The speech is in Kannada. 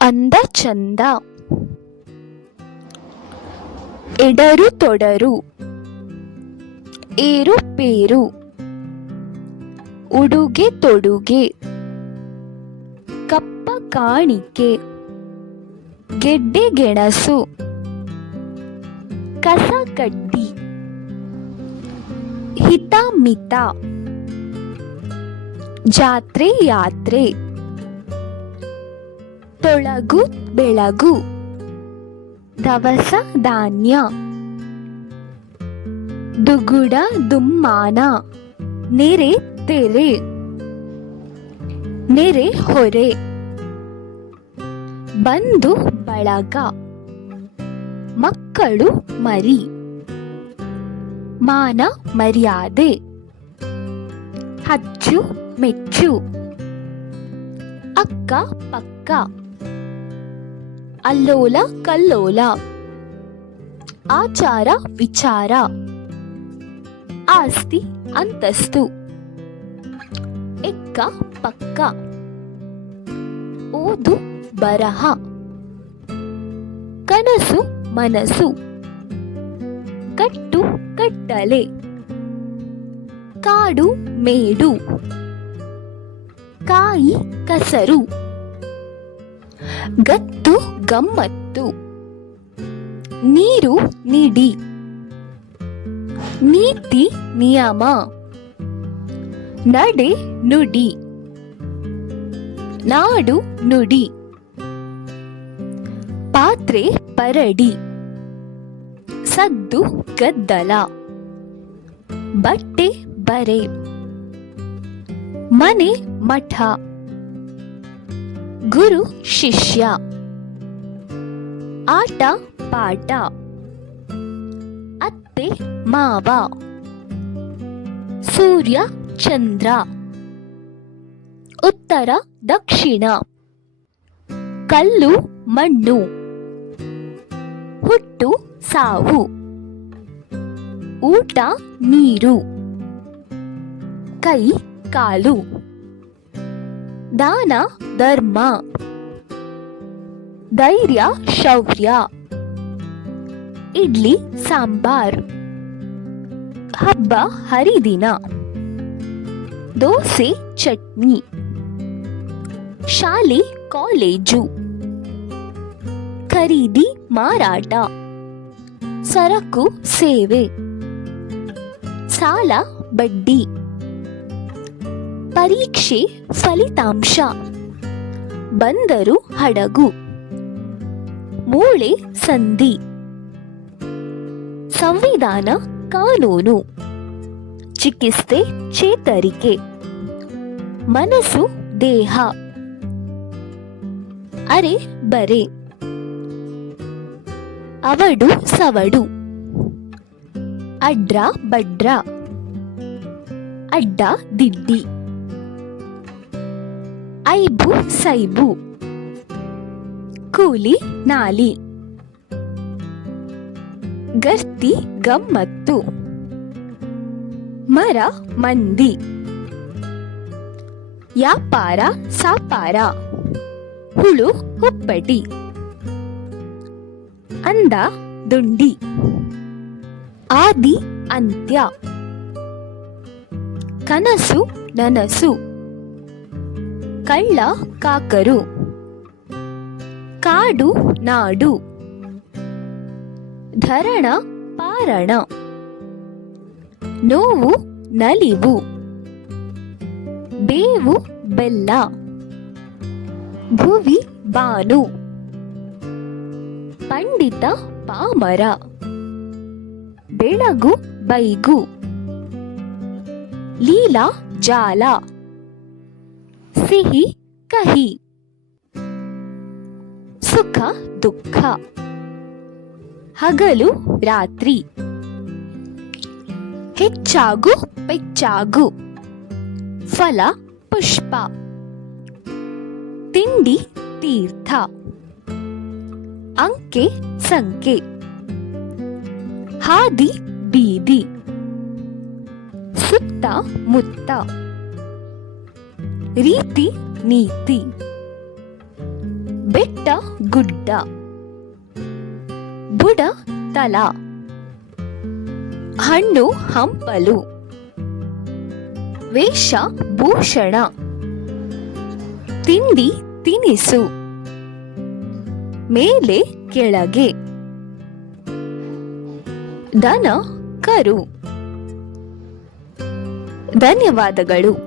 ಅಂದ ಚಂದ ಎಡರು ತೊಡರು. ಏರುಪೇರು. ಉಡುಗೆ ತೊಡುಗೆ. ಕಪ್ಪ ಕಾಣಿಕೆ. ಗೆಡ್ಡೆ ಗೆಣಸು. ಕಸ ಕಡ್ಡಿ. ಹಿತಮಿತ. ಜಾತ್ರೆ ಯಾತ್ರೆ. ತೊಳಗು ಬೆಳಗು. ದವಸ ಧಾನ್ಯ. ದುಗುಡ ದುಮ್ಮಾನ. ನೆರೆ ತೆರೆ. ನೆರೆ ಹೊರೆ. ಬಂದು ಬಳಗ. ಮಕ್ಕಳು ಮರಿ. ಮಾನ ಮರ್ಯಾದೆ. ಹಚ್ಚು ಮೆಚ್ಚು. ಅಕ್ಕ ಪಕ್ಕ. ಅಲ್ಲೋಲ ಕಲ್ಲೋಲ. ಆಚಾರ ವಿಚಾರ. ಆಸ್ತಿ ಅಂತಸ್ತು. ಎಕ್ಕ ಪಕ್ಕ. ಓದು ಬರಹ. ಕನಸು ಮನಸ್ಸು ಕಟ್ಟು ಕಟ್ಟಲೆ. ಕಾಡು ಮೇಡು. ಕಾಯಿ ಕಸರು. ಗತ್ತು ಗಮ್ಮತ್ತು. ನೀರು ನೀಡಿ. ನೀತಿ ನಿಯಮ. ನಡೆ ನುಡಿ. ನಾಡು ನುಡಿ. ಪಾತ್ರೆ ಪರಡಿ. ಸದ್ದು ಗದ್ದಲ. ಬಟ್ಟೆ ಬರೆ. ಮನೆ ಮಠ. ಗುರು ಶಿಷ್ಯ. ಆಟ, ಪಾಠ. ಅತ್ತೆ, ಮಾವ. ಸೂರ್ಯ, ಚಂದ್ರ. ಉತ್ತರ, ದಕ್ಷಿಣ. ಕಲ್ಲು, ಮಣ್ಣು. ಹುಟ್ಟು, ಸಾವು. ಊಟ, ನೀರು. ಕೈ, ಕಾಲು. ದಾನ, ಧರ್ಮ, ಧೈರ್ಯ, ಶೌರ್ಯ, ಇಡ್ಲಿ, ಸಾಂಬಾರ್, ಹಬ್ಬ, ಹರಿದಿನ, ದೋಸೆ, ಚಟ್ನಿ, ಶಾಲೆ, ಕಾಲೇಜು, ಖರೀದಿ, ಮಾರಾಟ, ಸರಕು, ಸೇವೆ, ಸಾಲ, ಬಡ್ಡಿ. ಪರೀಕ್ಷೆ ಫಲಿತಾಂಶ. ಬಂದರು ಹಡಗು. ಮೂಳೆ ಸಂಧಿ. ಸಂವಿಧಾನ ಕಾನೂನು. ಚಿಕಿತ್ಸೆ ಚೇತರಿಕೆ. ಮನಸ್ಸು ದೇಹ. ಅರೆ ಬರೆ. ಅವಡು ಸವಡು. ಅಡ್ರ ಬಡ್ರ ಅಡ್ಡ ದಿಡ್ಡಿ. ಸೈಬು. ಕೂಲಿ ನಾಲಿ. ಗರ್ತಿ ಗಮ್ಮತ್ತು. ಮರ ಮಂದಿ. ಯಾಪಾರ ಸಾಪಾರ. ಹುಳು ಹುಪ್ಪಟಿ. ಅಂದ ದುಂಡಿ. ಆದಿ ಅಂತ್ಯ. ಕನಸು ನನಸು. ಕಳ್ಳ ಕಾಕರು. ಕಾಡು ನಾಡು. ಧರಣ ಪಾರಣ. ನೋವು ನಲಿವು. ಬೇವು ಬೆಲ್ಲ. ಭುವಿ ಬಾನು. ಪಂಡಿತ ಪಾಮರ. ಬೆಳಗು ಬೈಗು. ಲೀಲಾ ಜಾಲ. ಸಿಹಿ ಕಹಿ. ಸುಖ, ದುಃಖ. ಹಗಲು, ರಾತ್ರಿ. ಹೆಚ್ಚಾಗು ಪೆಚ್ಚಾಗು ಫಲ, ಪುಷ್ಪ. ತಿಂಡಿ, ತೀರ್ಥ. ಅಂಕೆ ಸಂಖ್ಯೆ ಹಾದಿ, ಬೀದಿ. ಸುತ್ತ, ಮುತ್ತ. ರೀತಿ ನೀತಿ. ಬೆಟ್ಟ ಗುಡ್ಡ. ಬುಡ ತಲ. ಹಣ್ಣು ಹಂಪಲು. ವೇಷ ಭೂಷಣ. ತಿಂಡಿ ತಿನಿಸು. ಮೇಲೆ ಕೆಳಗೆ. ದನ ಕರು. ಧನ್ಯವಾದಗಳು.